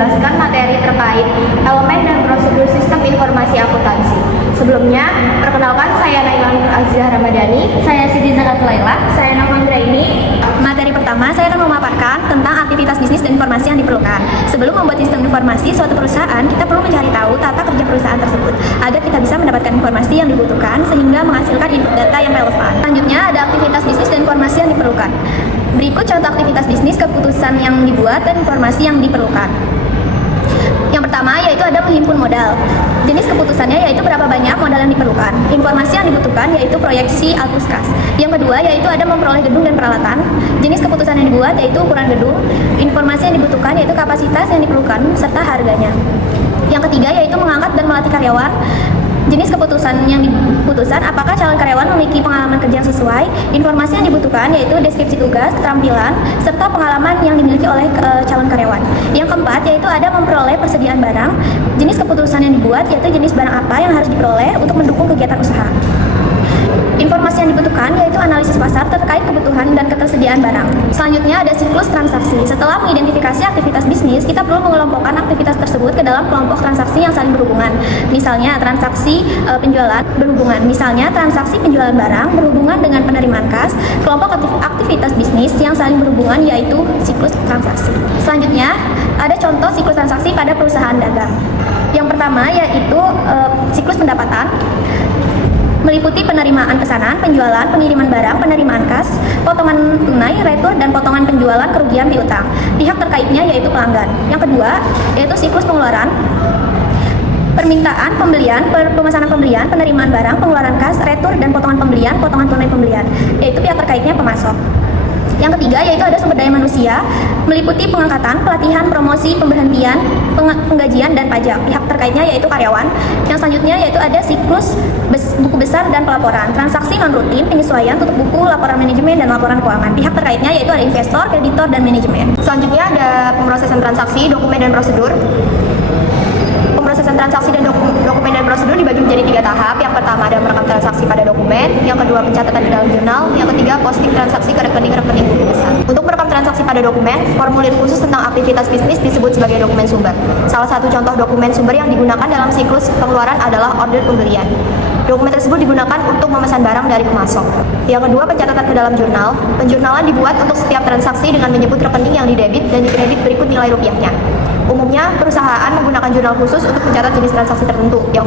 menjelaskan materi terkait elemen dan prosedur sistem informasi akuntansi. Sebelumnya, perkenalkan saya Naila Nur Azizah Ramadhani. Saya Siti Zakatul Laila. Saya Navandra ini. Materi pertama, saya akan memaparkan tentang aktivitas bisnis dan informasi yang diperlukan. Sebelum membuat sistem informasi suatu perusahaan, kita perlu mencari tahu tata kerja perusahaan tersebut agar kita bisa mendapatkan informasi yang dibutuhkan sehingga menghasilkan input data yang relevan. Selanjutnya, ada aktivitas bisnis dan informasi yang diperlukan. Berikut contoh aktivitas bisnis, keputusan yang dibuat, dan informasi yang diperlukan. Yang pertama yaitu ada menghimpun modal. Jenis keputusannya yaitu berapa banyak modal yang diperlukan. Informasi yang dibutuhkan yaitu proyeksi alkus kas. Yang kedua yaitu ada memperoleh gedung dan peralatan. Jenis keputusan yang dibuat yaitu ukuran gedung. Informasi yang dibutuhkan yaitu kapasitas yang diperlukan serta harganya. Yang ketiga yaitu mengangkat dan melatih karyawan. Jenis keputusan yang diputusan apakah calon karyawan memiliki pengalaman kerja yang sesuai. Informasi yang dibutuhkan yaitu deskripsi tugas, keterampilan, serta pengalaman yang dimiliki oleh calon karyawan. Yang keempat yaitu ada memperoleh persediaan barang. Jenis keputusan yang dibuat yaitu jenis barang apa yang harus diperoleh untuk mendukung kegiatan usaha. Informasi yang dibutuhkan yaitu analisis pasar terkait kebutuhan dan ketersediaan barang. Selanjutnya ada siklus transaksi. Setelah mengidentifikasi aktivitas bisnis, kita perlu mengelompokkan aktivitas tersebut ke dalam kelompok transaksi yang saling berhubungan. Misalnya transaksi penjualan berhubungan. Misalnya transaksi penjualan barang berhubungan dengan penerimaan kas. Kelompok aktivitas bisnis yang saling berhubungan yaitu siklus transaksi. Selanjutnya ada contoh siklus transaksi pada perusahaan dagang. Yang pertama yaitu siklus pendapatan. Meliputi penerimaan pesanan, penjualan, pengiriman barang, penerimaan kas, potongan tunai, retur, dan potongan penjualan kerugian piutang. Pihak terkaitnya yaitu pelanggan. Yang kedua yaitu siklus pengeluaran. Permintaan, pembelian, pemesanan pembelian, penerimaan barang, pengeluaran kas, retur, dan potongan pembelian, potongan tunai pembelian, yaitu pihak terkaitnya pemasok. Yang ketiga yaitu ada sumber daya manusia, meliputi pengangkatan, pelatihan, promosi, pemberhentian, penggajian, dan pajak. Pihak terkaitnya yaitu karyawan. Yang selanjutnya yaitu ada siklus buku besar dan pelaporan, transaksi non rutin, penyesuaian, tutup buku, laporan manajemen, dan laporan keuangan. Pihak terkaitnya yaitu ada investor, kreditor, dan manajemen. Selanjutnya ada pemrosesan transaksi, dokumen, dan prosedur. Pemrosesan transaksi dan dokumen dan prosedur dibagi menjadi 3 tahap. Yang pertama ada merekam transaksi pada dokumen, yang kedua pencatatan di dalam jurnal, yang ketiga posting transaksi ke rekening-rekening buku besar. Untuk merekam transaksi pada dokumen, formulir khusus tentang aktivitas bisnis disebut sebagai dokumen sumber. Salah satu contoh dokumen sumber yang digunakan dalam siklus pengeluaran adalah order pembelian. Dokumen tersebut digunakan untuk memesan barang dari pemasok. Yang kedua, pencatatan ke dalam jurnal. Penjurnalan dibuat untuk setiap transaksi dengan menyebut rekening yang didebit dan dikredit berikut nilai rupiahnya. Umumnya, perusahaan menggunakan jurnal khusus untuk mencatat jenis transaksi tertentu yang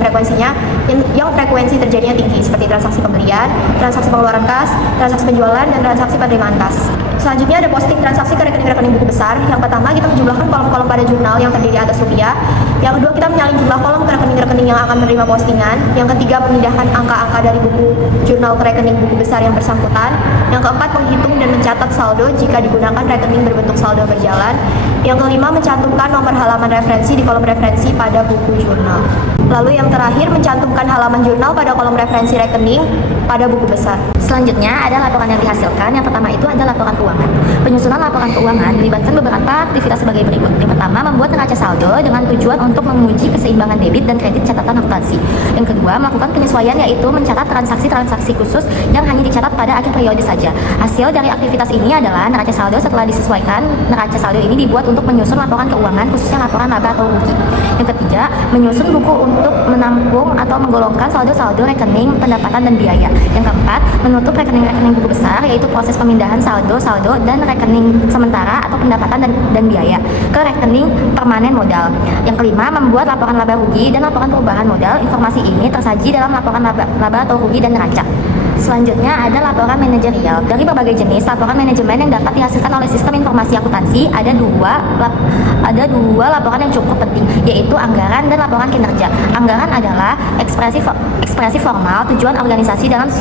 frekuensi terjadinya tinggi, seperti transaksi pembelian, transaksi pengeluaran kas, transaksi penjualan, dan transaksi penerimaan kas. Selanjutnya ada posting transaksi ke rekening-rekening buku besar. Yang pertama, kita menjumlahkan kolom-kolom pada jurnal yang terdiri atas rupiah. Yang kedua, kita menyalin jumlah kolom ke rekening-rekening yang akan menerima postingan. Yang ketiga, memindahkan angka-angka dari buku jurnal ke rekening buku besar yang bersangkutan. Yang keempat, menghitung dan mencatat saldo jika digunakan rekening berbentuk saldo berjalan. Yang kelima, mencantumkan nomor halaman referensi di kolom referensi pada buku jurnal. Lalu yang terakhir, mencantumkan halaman jurnal pada kolom referensi rekening pada buku besar. Selanjutnya ada laporan yang dihasilkan. Yang pertama itu ada laporan keuangan. Penyusunan laporan keuangan melibatkan beberapa aktivitas sebagai berikut. Yang pertama, membuat neraca saldo dengan tujuan untuk menguji keseimbangan debit dan kredit catatan akuntansi. Yang kedua, melakukan penyesuaian yaitu mencatat transaksi-transaksi khusus yang hanya dicatat pada akhir periode saja. Hasil dari aktivitas ini adalah neraca saldo. Setelah disesuaikan, neraca saldo ini dibuat untuk menyusun laporan keuangan, khususnya laporan laba atau rugi. Yang ketiga, menyusun buku untuk menampung atau menggolongkan saldo-saldo rekening, pendapatan, dan biaya. Yang keempat, menutup rekening-rekening buku besar, yaitu proses pemindahan saldo-saldo dan rekening sementara atau pendapatan dan biaya ke rekening permanen modal. Yang kelima, membuat laporan laba rugi dan laporan perubahan modal. Informasi ini tersaji dalam laporan laba atau rugi dan neraca. Selanjutnya ada laporan manajerial. Dari berbagai jenis laporan manajemen yang dapat dihasilkan oleh sistem informasi akuntansi, ada dua laporan yang cukup penting, yaitu anggaran dan laporan kinerja. Anggaran adalah ekspresi formal tujuan organisasi dalam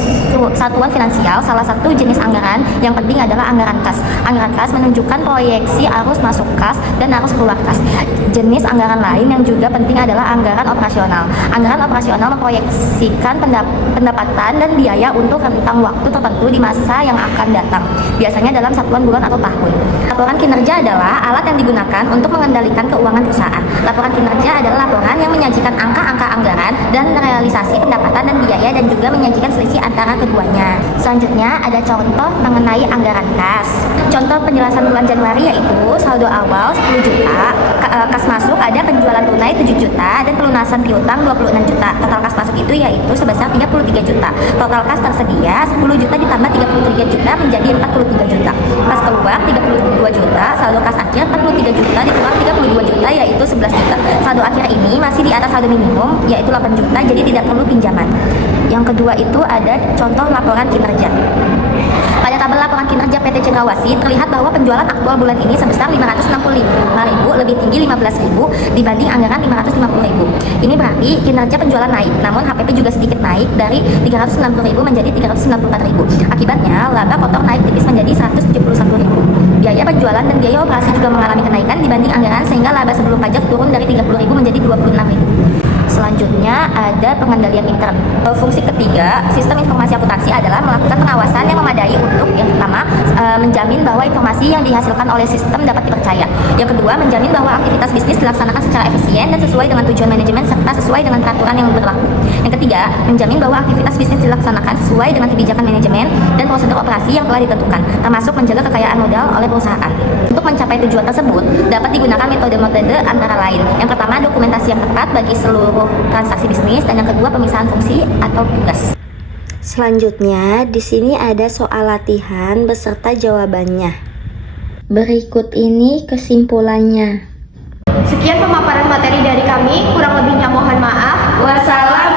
satuan finansial. Salah satu jenis anggaran yang penting adalah anggaran kas. Anggaran kas menunjukkan proyeksi arus masuk kas dan arus keluar kas. Jenis anggaran lain yang juga penting adalah anggaran operasional. Anggaran operasional memproyeksikan pendapatan dan biaya untuk rentang waktu tertentu di masa yang akan datang, biasanya dalam satuan bulan atau tahun. Laporan kinerja adalah alat yang digunakan untuk mengendalikan keuangan perusahaan. Laporan kinerja adalah laporan yang menyajikan angka-angka anggaran dan realisasi pendapatan dan biaya dan juga menyajikan selisih antara keduanya. Selanjutnya ada contoh mengenai anggaran kas. Contoh penjelasan bulan Januari yaitu saldo awal 10 juta, kas masuk ada penjualan tunai 7 juta dan pelunasan piutang 26 juta. Total kas masuk itu yaitu sebesar 33 juta. Total kas tersedia 10 juta ditambah 33 juta menjadi 43 juta. Kas keluar 32 juta, saldo kas akhir 43 juta dikurang 32 juta yaitu 11 juta. Saldo akhir ini masih di atas saldo minimum yaitu 8 juta, jadi tidak perlu pinjaman. Yang kedua itu ada contoh laporan kinerja. Pada tabel laporan kinerja PT Cendrawasih terlihat bahwa penjualan aktual bulan ini sebesar 565.000, lebih tinggi 15.000 dibanding anggaran 550.000. Ini berarti kinerja penjualan naik, namun HPP juga sedikit naik dari 390.000 menjadi 394.000. Akibatnya laba kotor naik tipis menjadi 171.000. Biaya penjualan dan biaya operasi juga mengalami kenaikan dibanding anggaran sehingga laba sebelum pajak turun dari 30.000 menjadi 26.000. Selanjutnya ada pengendalian intern. Fungsi ketiga, sistem informasi akuntansi adalah melakukan pengawasan yang memadai untuk yang pertama menjamin bahwa informasi yang dihasilkan oleh sistem dapat dipercaya. Yang kedua, menjamin bahwa aktivitas bisnis dilaksanakan secara efisien dan sesuai dengan tujuan manajemen serta sesuai dengan peraturan yang berlaku. Yang ketiga, menjamin bahwa aktivitas bisnis dilaksanakan sesuai dengan kebijakan manajemen dan prosedur operasi yang telah ditentukan, termasuk menjaga kekayaan modal oleh perusahaan. Untuk mencapai tujuan tersebut, dapat digunakan metode-metode antara lain. Yang pertama, dokumentasi yang tepat bagi seluruh transaksi bisnis, dan yang kedua, pemisahan fungsi atau tugas. Selanjutnya, di sini ada soal latihan beserta jawabannya. Berikut ini kesimpulannya. Sekian pemaparan materi dari kami, kurang lebihnya mohon maaf. Wassalam.